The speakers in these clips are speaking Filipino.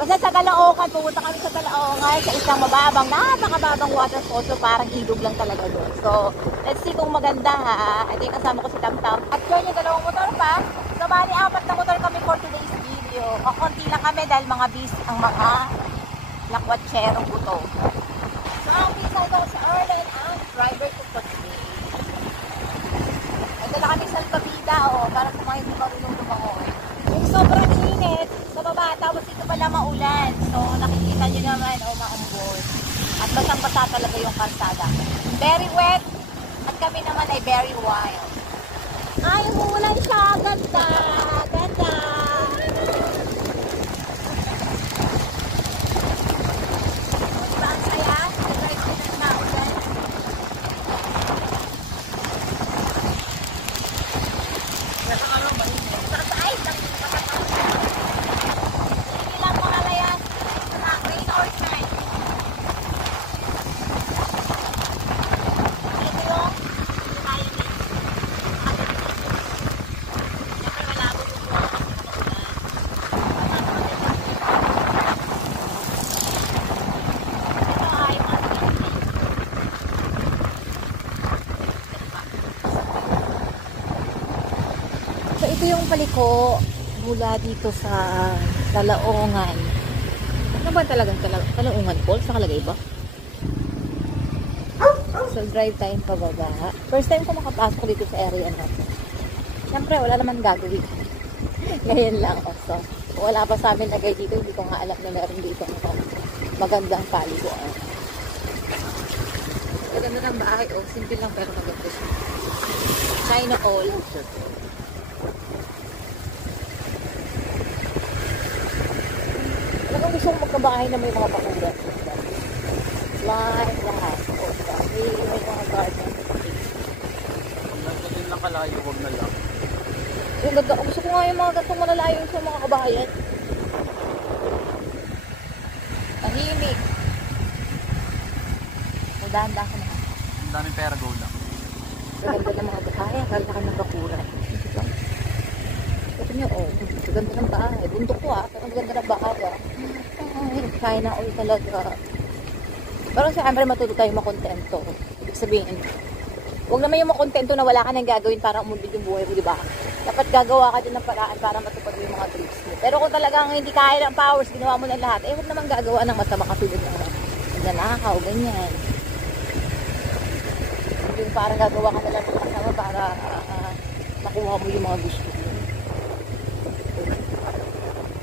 Basta sa Caloocan, pumunta kami sa Caloocan sa isang napakababang waterfall. So parang ilog lang talaga doon. So let's see kung maganda ha. Ito yung kasama ko si Tam Tam. At yun yung dalawang motor pa. So bali, 4 na motor kami for today's video. Kakunti lang kami dahil mga busy ang mga lakwatserong buto. So ang pisa ito sa Erlen ang driver ko for today. Ay dala kami sa Alpabida para sa mga hindi marunong lumangoy. Yung sobrang init sa baba, tapos ito pala maulan. So nakikita nyo naman, maambon. At basang-basa talaga yung kalsada. Very wet, at kami naman ay very wild. Ay, umuulan siya. Ganda! Ganda! Diba ang saya? Drive ko ng maulan. So ito yung paliko mula dito sa Caloocan. Ano ba talagang Caloocan Falls? Nakalagay ba? So drive tayong pababa. First time ko makapasok dito sa area natin. Siyempre wala naman gagawin. Ngayon lang also. Wala pa sa amin lagay dito. Hindi ko nga alam na meron dito magandang paliguan. Maganda ng bahay. Simple lang pero maganda siya. China all. Talagang gusto kong magkabahay na may mga bakuran. Lahat. May mga garden. Pag lang kalayo, huwag na lang. Yung ganda. Gusto ko nga yung mga gantong malalayo sa mga kabahayan. Tahimik. Dahan-dahan ko na. Ang daming pera, go lang. Ganda ng mga bahay. Ganda ka ng bakuran. Ito nyo, ganda ng bahay. Bundok ko pero ganda ng bahay. China all talaga. Pero siyempre matuto tayo makontento. Ibig sabihin, huwag naman yung makontento na wala ka nang gagawin para umulid yung buhay mo, di ba? Dapat gagawa ka din ng paraan para matupad mo yung mga dreams mo. Pero kung talagang hindi kaya ng powers, ginawa mo ng lahat, huwag naman gagawa ng masama katulad ng nanakaw, ganyan. Yung parang gagawa ka na lang ng masama para makuha mo yung mga gusto mo.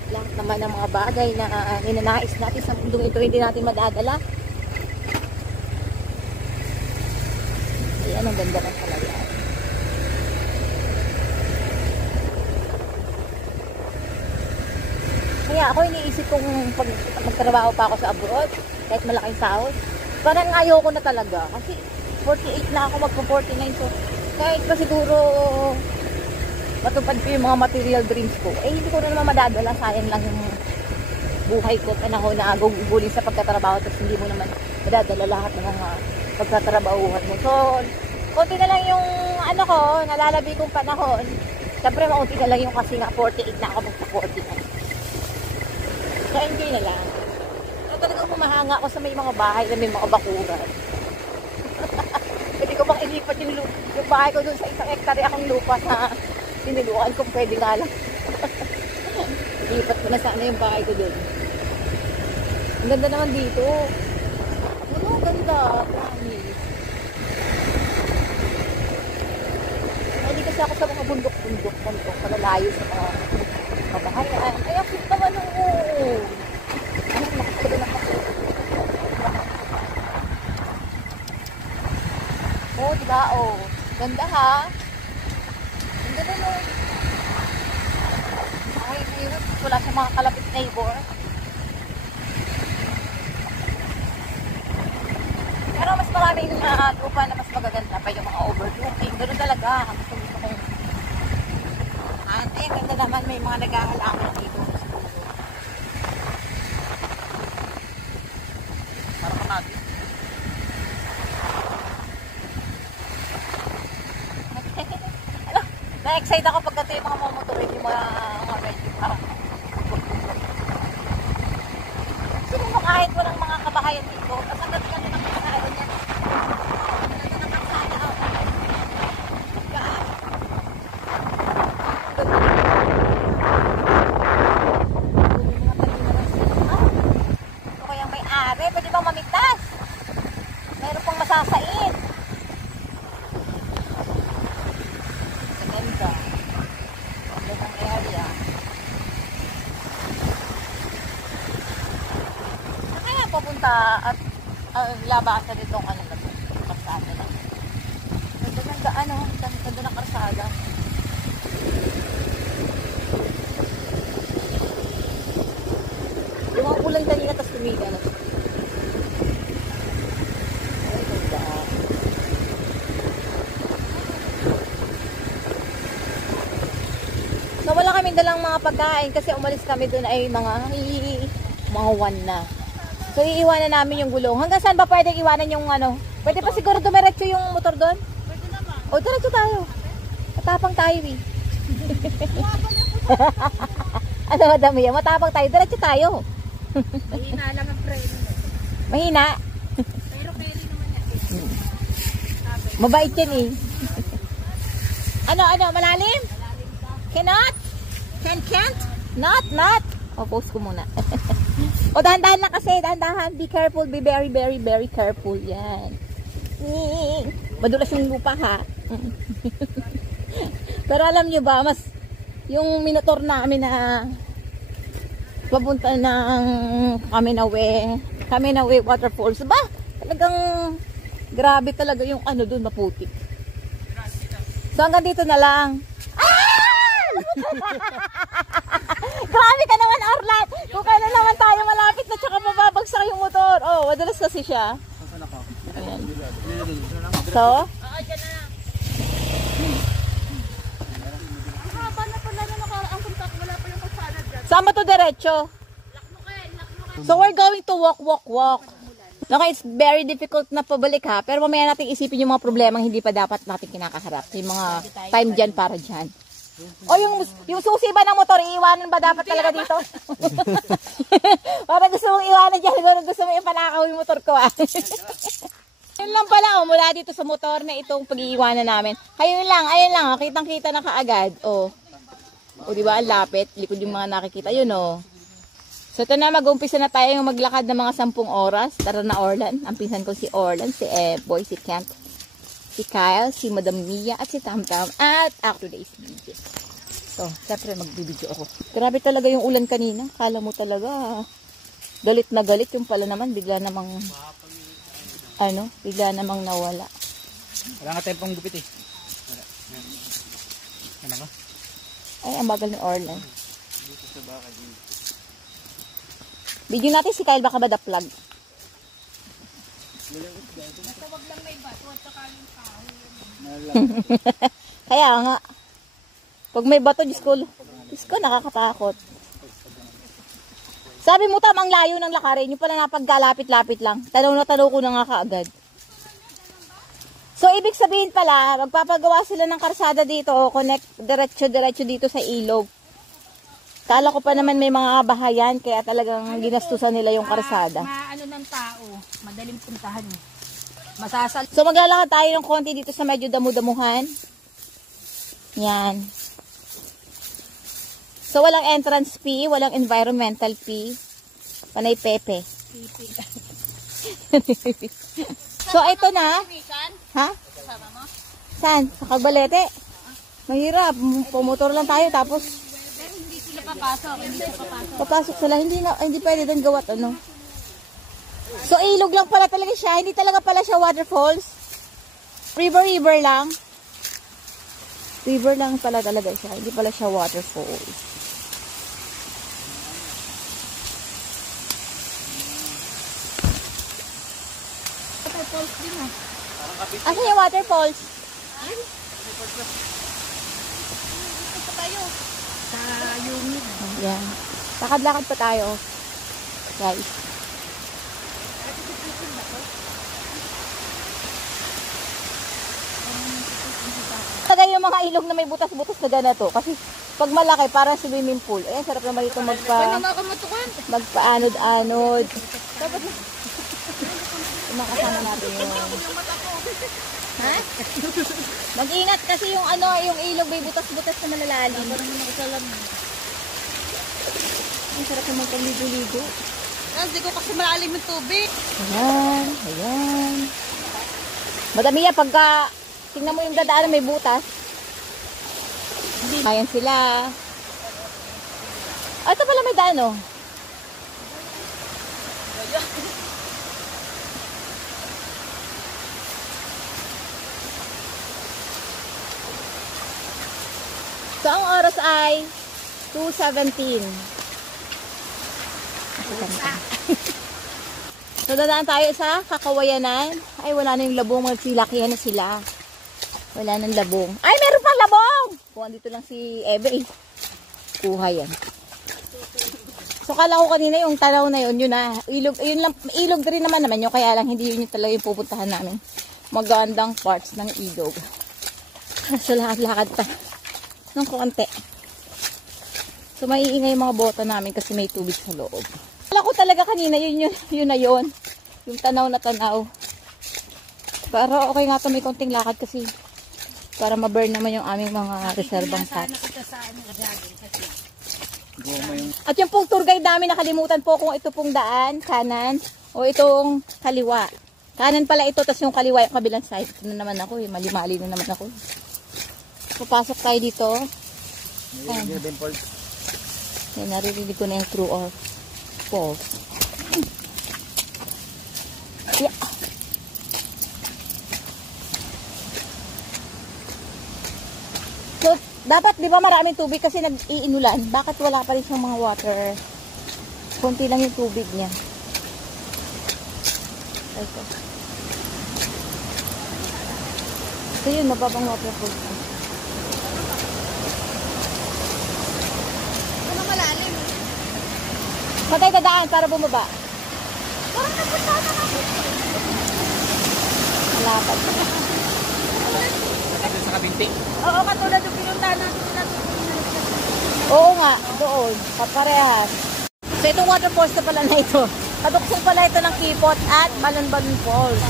Lahat naman ng mga bagay na ninanais natin sa mundong ito, hindi natin madadala. Ayan, ang ganda ng kalayaan. Kaya ako iniisip kong pag magtrabaho pa ako sa abroad, kahit malaking sahod, parang ayaw ko na talaga. Kasi 48 na ako, magpo-49. So, kahit pa siguro matupad ko yung mga material dreams ko, hindi ko na naman madadala. Sayang lang yung buhay ko, panahon na gugulin sa pagkatrabaho, tapos hindi mo naman madadala lahat ng mga pagkatrabahuhan mo. So, konti na lang yung nalalabi kong panahon. Siyempre, maunti na lang yung kasi nga 48 na ako magpa-49. So, enjoy na lang. So, talagang humahanga ako sa may mga bahay na may mga bakuran. Hindi ko bang ilipat yung bahay ko dun sa 1 hektarya akong lupa sa tiniluan kung pwede nga lang. Ilipat ko na sana yung bahay ko dun. Ang ganda naman dito. Ano, ganda. Promise. Hindi kasi ako sa mga bundok-bundok. Malalayo sa mga kabahayan. Ay, ang cute naman noon. Ano, nakakita na ako. Oh, diba? Oh. Ganda ha. Ang ganda no. Ay, ngayon. Wala sa mga kalapit neighbor. Pero mas maraming lupa na mas magaganda pa yung mga overlooking. Ganoon talaga. Gusto ko yung ante. Ganda naman. May mga nag-aalaman dito. Para ka natin. Na-excite ako pagdating yung mga motorin, yung mga medyo parang mo kahit walang mga kabahayan dito. Tapos ang ganda ng kalsada niya. Ang ganda ng kalsada. Ito kayang may-ari. Pwede bang mamigtas? Meron pang masasain. Ganda. Gandang area. Saan kaya papunta at labasan itong ano na ito? Karsada na. Ganda ng daan, oh. Ganda ng karsada. Yung mga ulan kanina tapos tumiga na. Ay, ganda. So wala kaming dalang mga pagkain kasi umalis kami doon ay mga 1 na. So iiwanan namin yung gulong. Hanggang saan ba pwedeng iwanan yung ano? Pwede pa siguro dumiretso yung motor doon? Pwede naman. O diretso tayo. Matapang tayo eh. Ano madami yan? Matapang tayo. Diretso tayo. Mahina lang ang preno. Mahina. Pero pwede naman yan. Mabait yan eh. Ano? Malalim? Cannot? Can't? Not? O, post ko muna. O, dahan-dahan lang kasi. Dahan-dahan. Be careful. Be very, very, very careful. Yan. Madulas yung lupa ha. Pero alam nyo ba, mas yung minotor namin na papunta ng Kaminawe Waterfalls. Ba? Talagang grabe talaga yung ano dun, maputik. So hanggang dito na lang. Grabe ka naman, Arlat. Kung kailan naman tayo malapit na tsaka mababagsak yung motor. Oh, madalas kasi siya. Ayan. So? Haba na pala na ang kontak. Wala pa yung kalsada dyan. Saan ba to diretso? Lakno. So we're going to walk. Okay, it's very difficult na pabalik ha. Pero mamaya natin isipin yung mga problemang hindi pa dapat natin kinakaharap. Yung mga time dyan para dyan. O yung susi ba ng motor, iiwanan ba dapat talaga dito? Parang gusto mong iwanan dyan. Gusto mo ipanakaw yung motor ko ah. Yun lang pala, mula dito sa motor na itong pag-iiwanan namin. Ayun lang, kitang-kita na kaagad. O diba, ang lapit, likod yung mga nakikita. Yun o. So ito na, mag-umpisa na tayo maglakad ng mga 10 oras. Tara na, Orlan. Ang pinsan ko si Orlan, si Boy, si Kent, si Kyle, si Madam Mia, at si Tamtam, at ako today's video. So, syempre magbibideo ako. Grabe talaga yung ulan kanina. Kala mo talaga, galit na galit. Yung pala naman, bigla namang nawala. Wala nga tayong panggupit eh. Ano ba? Ay, ang bagal ni Orlan. Video natin si Kyle, baka ba the plug? Basta wag lang may bato at saka yung kahoy. Kaya nga. Pag may bato, Diyos ko, nakakatakot. Sabi mo tamang layo ng lakarin, yung pala napagkalapit-lapit lang. Tanaw ko na nga kaagad. So, ibig sabihin pala, magpapagawa sila ng karsada dito, connect diretso dito sa ilog. Kala ko pa naman may mga bahayan, kaya talagang ginastusan nila yung karsada. Maano ng tao, madaling puntahan eh. Masasal. So, maglalakad tayo ng konti dito sa medyo damu-damuhan. Yan. So, walang entrance fee, walang environmental fee. Panay pepe. So, ito na. Ha? Saan? Sa Cagbalete? Mahirap. Pumotor lang tayo tapos Pero hindi sila papasok. papasok sila. Hindi pwede doon gawat ano. So, ilog lang pala talaga siya. Hindi talaga pala siya waterfalls. River lang. River lang pala talaga siya. Hindi pala siya waterfalls. Waterfalls din ah. Asa yung waterfalls? Ito tayo. Sa Yumig. Yan. Lakad-lakad pa tayo. Guys. Talaga yung mga ilog na may butas-butas na ganito. Kasi Pag malaki, parang swimming pool. Ayan, sarap naman dito magpaanod-anod. Dapat yung mga kasama natin yun. Ha? Mag-ingat kasi yung yung ilog may butas-butas na malalalim. Ang sarap naman pag ligo-ligo. Hindi ko kasi malalim yung tubig. Ayan, ayan. Madami yan, pagka tingnan mo yung dadaanan may butas. Ayan sila. Ito pala may daan, oh. So, ang oras ay 2:17. So, dadaan tayo sa Kakawayanan. Ay, wala na yung labong. Magsilakihan na sila. Wala nang labong. Ay, meron pang labong! Kung andito lang si Ebe, eh. Kuha yan. So, kala ko kanina yung tanaw na yun na. Ilog, yun lang, ilog rin naman yun. Kaya lang, hindi yun yung talaga yung pupuntahan namin. Magandang parts ng ilog. So, lakad-lakad pa. Nung konti. So, maiingay yung mga bota namin kasi may tubig sa loob. Kala ko talaga kanina, yun na yun. Yung tanaw na tanaw. Pero okay nga ito, may konting lakad kasi para ma-burn naman yung aming mga reservang fat. At yung pong tour guide namin, nakalimutan po kung ito pong daan, kanan, o itong kaliwa. Kanan pala ito, tapos yung kaliwa yung kabilang side. Ito na naman ako, mali-mali na naman ako. Papasok tayo dito. Yan, naririnig ko na yung true or false. Yeah. So, dapat di ba maraming tubig kasi nag-iinulan. Bakit wala pa rin siyang mga water? Kunti lang yung tubig niya. Ito. So yun, mababang waterfall. Ano malalim? Patay dadaan para bumaba. Parang napunta na natin. Malapad. Natin sa kabinti. Oo, katulad yung pinuntahan natin. Oo nga, doon. Kaparehas. So itong waterfalls na pala na ito. Katukson pala ito ng Kipot at Balon-Balon Falls.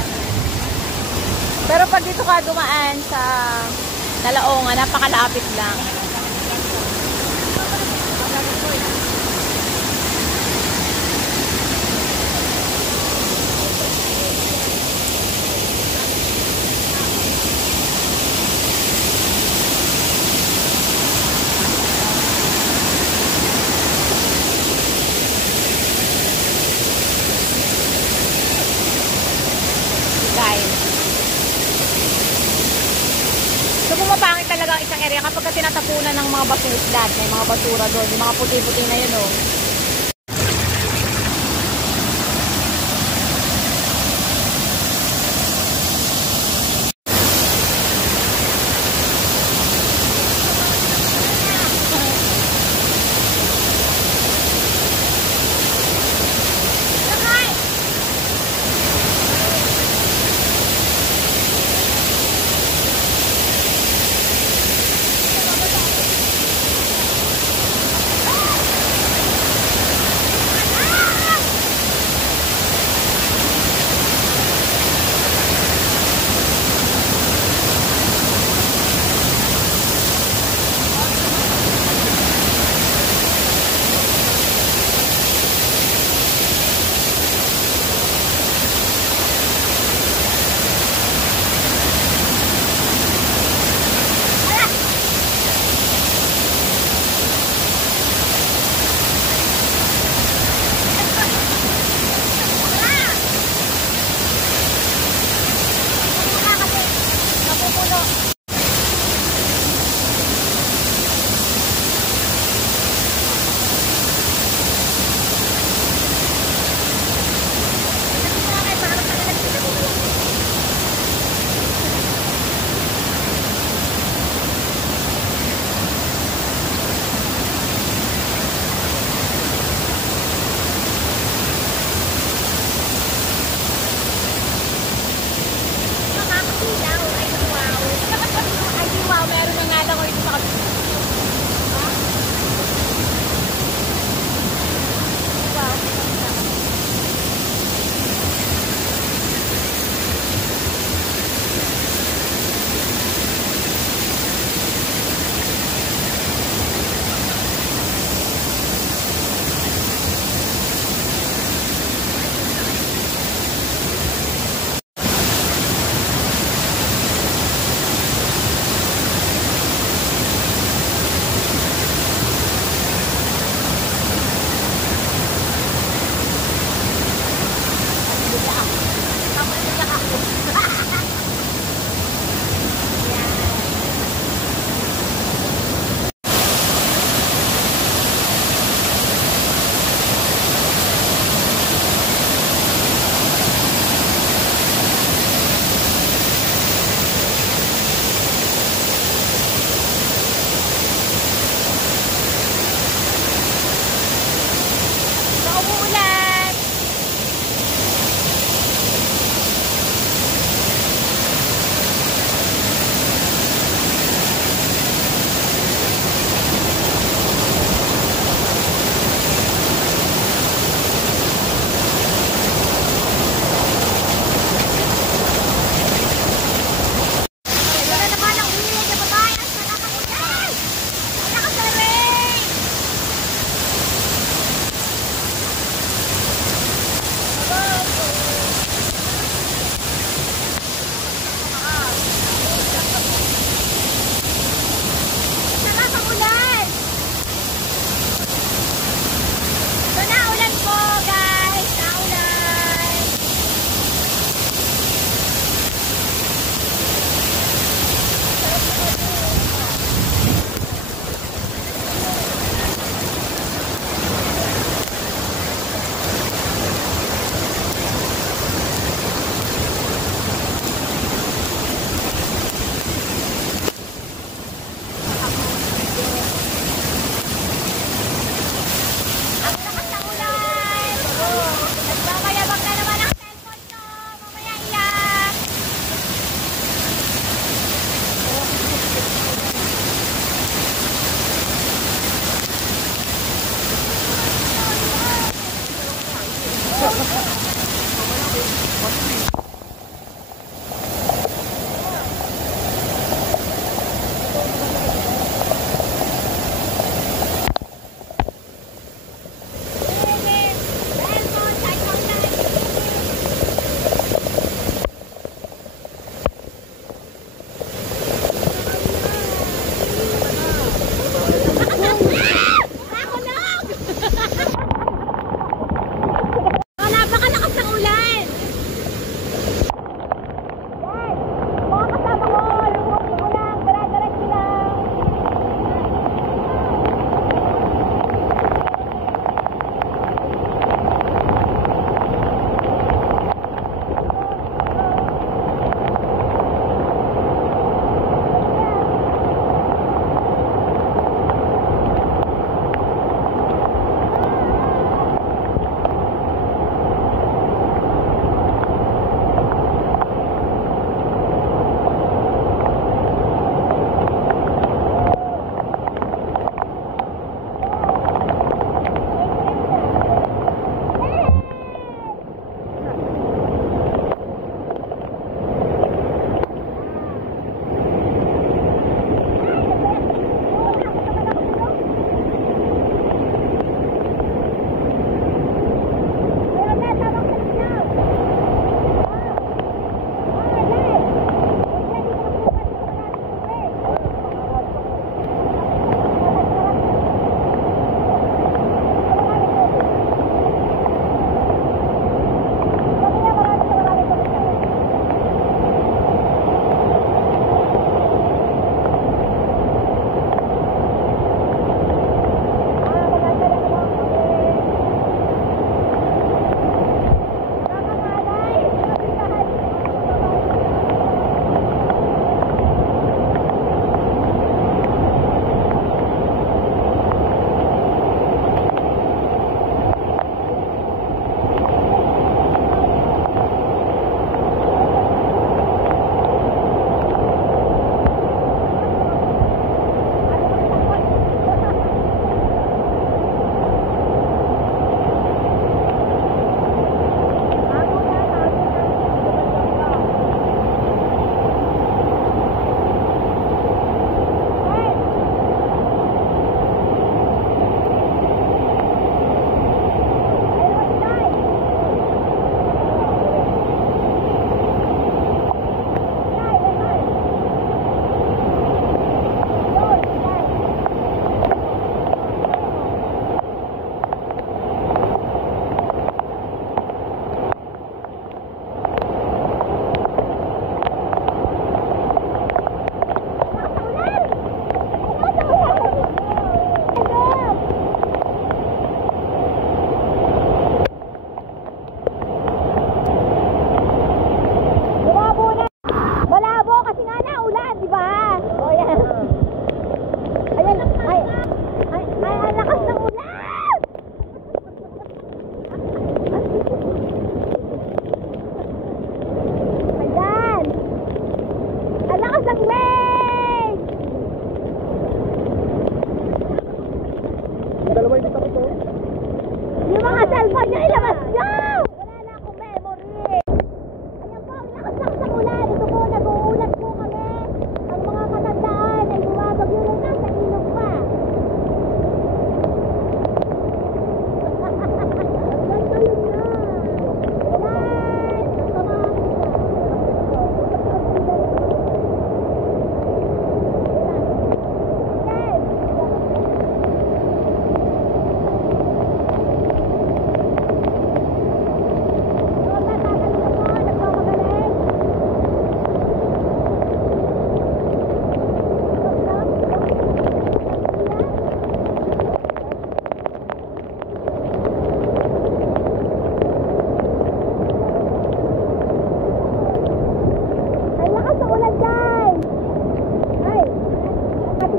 Pero pag dito ka dumaan sa Nalaongan, napakalapit lang. So pumapangit talaga ang isang area kapag tinatapunan ng mga basura, may mga basura doon, yung mga puti-puti na yun, oh.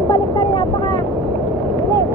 balik tayo, napaka bilis.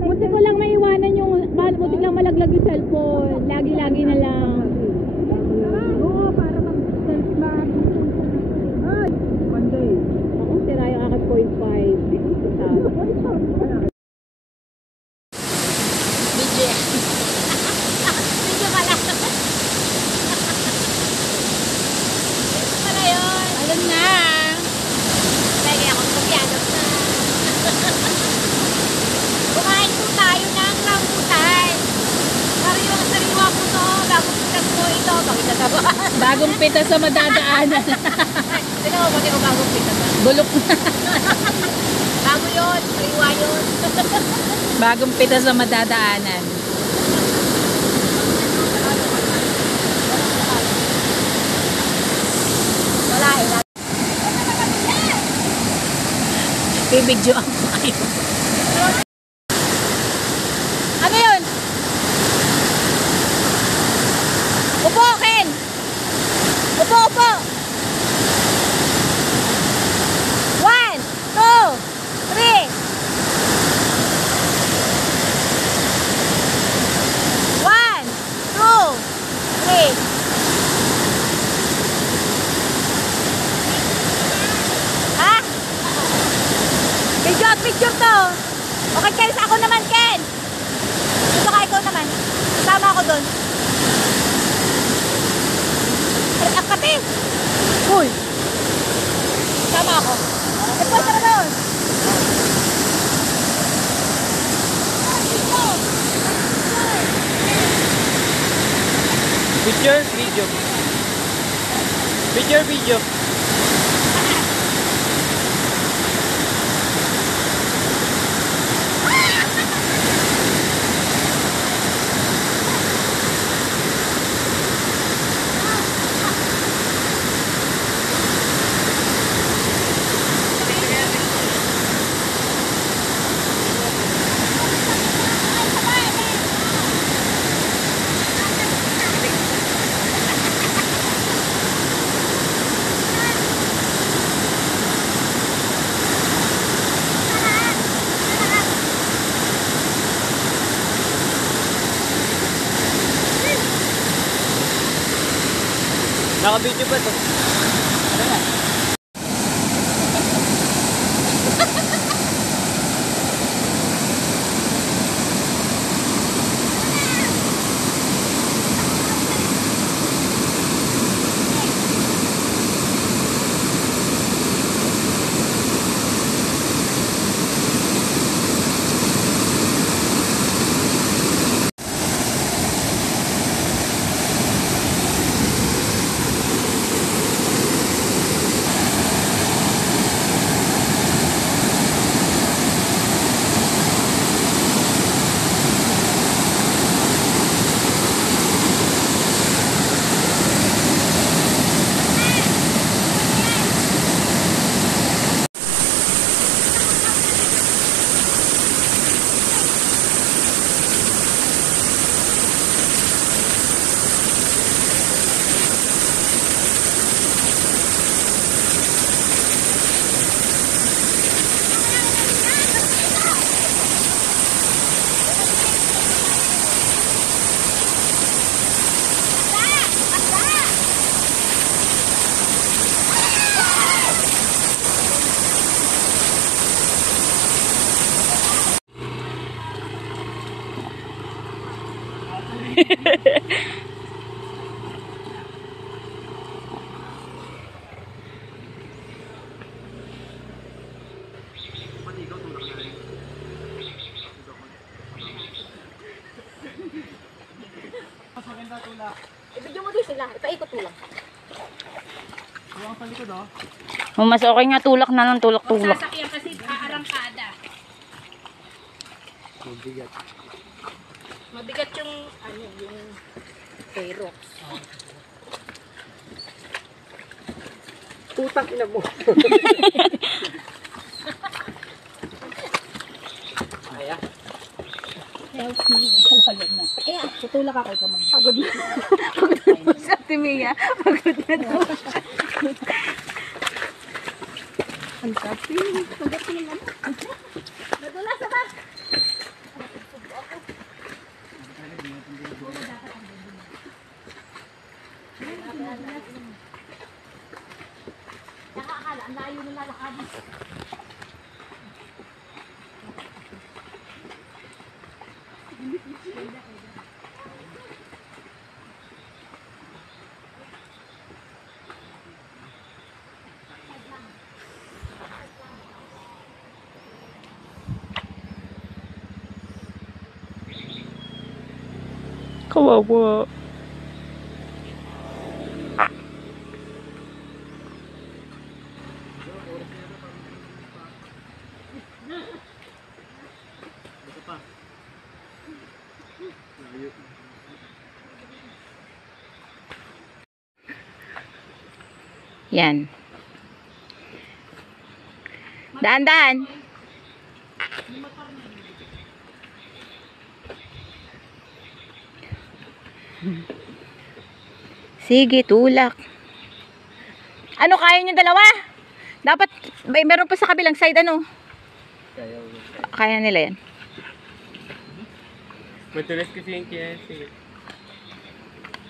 Buti ko lang maiwanan yung, buti lang malaglag yung cellphone. Lagi-lagi na lang. Oo, para mag-pupunta. Ay, one day. Ako sira yung aking 0.5. Video. Video pala. Video pala yun. Alam na. Lagi akong kapianap na. Kumain po tayo ng rambutan. Sariwa po to. Bagong pitas po ito. Bakit na ba? Bagong pita sa madadaanan. Sino mo pati ko bagong pitas? Bulok na. Bago yun. Sariwa yun. Bagong pita sa madadaanan. Wala eh. Bibidyo ako kayo. Ano yun? Upo, Ken! Upo, upo! 1, 2, 3. 1, 2, 3. Ha? Picture to. Okay, Ken, ako naman, Ken. Dito ka, ikaw naman. Tama ako doon. Ang kati. Uy. Tama ako. E, punta ka doon. Picture, video. Picture, video. Naka-video ba to? Ano na? Wala, ipaikot mo lang. Mas okay nga tulak na lang, tulak-tulak. Sasakyan kasi aarangkada. Mabigat. Mabigat yung yung Aerox. Putang ina mo. Kaya. Help me. Wala na. Ayan. Tutulak ako ikaw mag- Pagod na. Pagod na po si Ate Mia. Pagod na daw siya. Ang sabi. Pagod na naman. Nadulas na ba? Nakakala, ang layo ng lalakadin. Kawawa. Yan. Daan-daan. Sige, tulak. Ano, kaya nyo dalawa? Dapat, meron pa sa kabilang side, ano? Kaya nila yan. Matulas kasi yung kaya. Sige.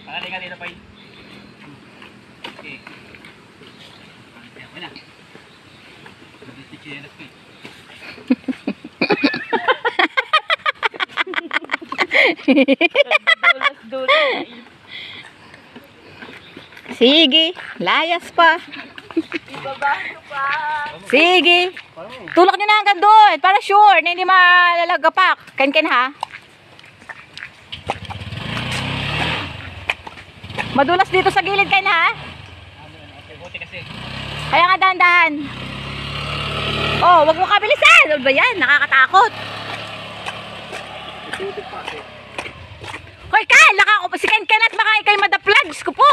Pakaling ka dito pa yun. Okay. Wala. Hindi kaya na pa yun. Sige, layas pa. Sige. Tulak nyo na hanggang doon. Para sure na hindi malalagapak. Ken ha. Madulas dito sa gilid, Ken ha. Okay, buti kasi. Kaya nga dahan-dahan. Oh, wag mo kabilisan. Ano ba yan? Nakakatakot. Hoy, Kyle! Si Ken at baka ikay madaplugs ko po.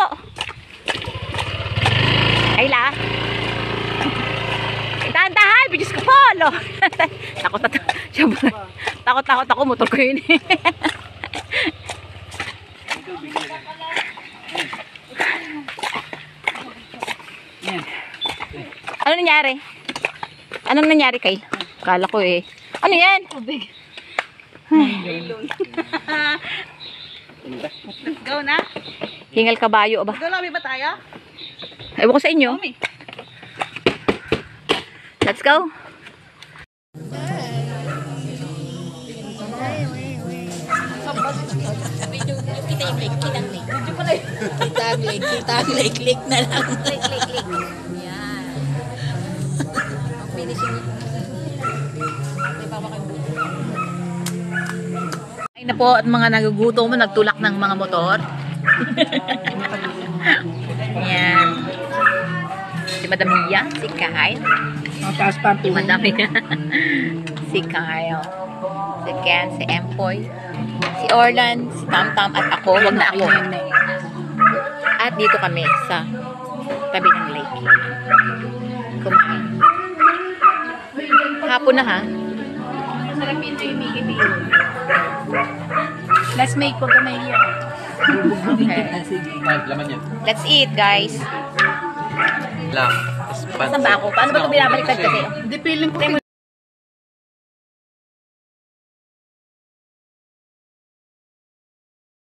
Ay la. Dahan-dahan. Bijus ko po. Lo. Takot na takot ako. Motor ko yun. Ano nangyari? Anong nangyari, Kyle? Kala ko eh. Ano yan? Tubig. Let's go na. Hingal kabayo ba? Galami ba tayo? Ewan ko sa inyo. Let's go. Kita yung lake. Kitang lake. Video pala yun. Kitang lake. Kitang lake. Lake na lang. Lake. Yan. Ang finishing. May baba kayo. Ay na po at mga nagugutom, nagtulak ng mga motor. Yan. Si Madam Mia, si Kyle. Si Madam Mia. Si Kyle. Si Ken, si Empoy. Si Orlan, si Tam-Tam at ako. Wag na ako. At dito kami sa tabi ng lake. Kumain. Hapon na ha. Masarap yun yung Mickey Beer. Let's make ko kamay yan. Okay. Laman yan. Let's eat, guys. Lang. Saan ba ako? Paano ba ito binabaliktad kasi? Hindi, feeling ko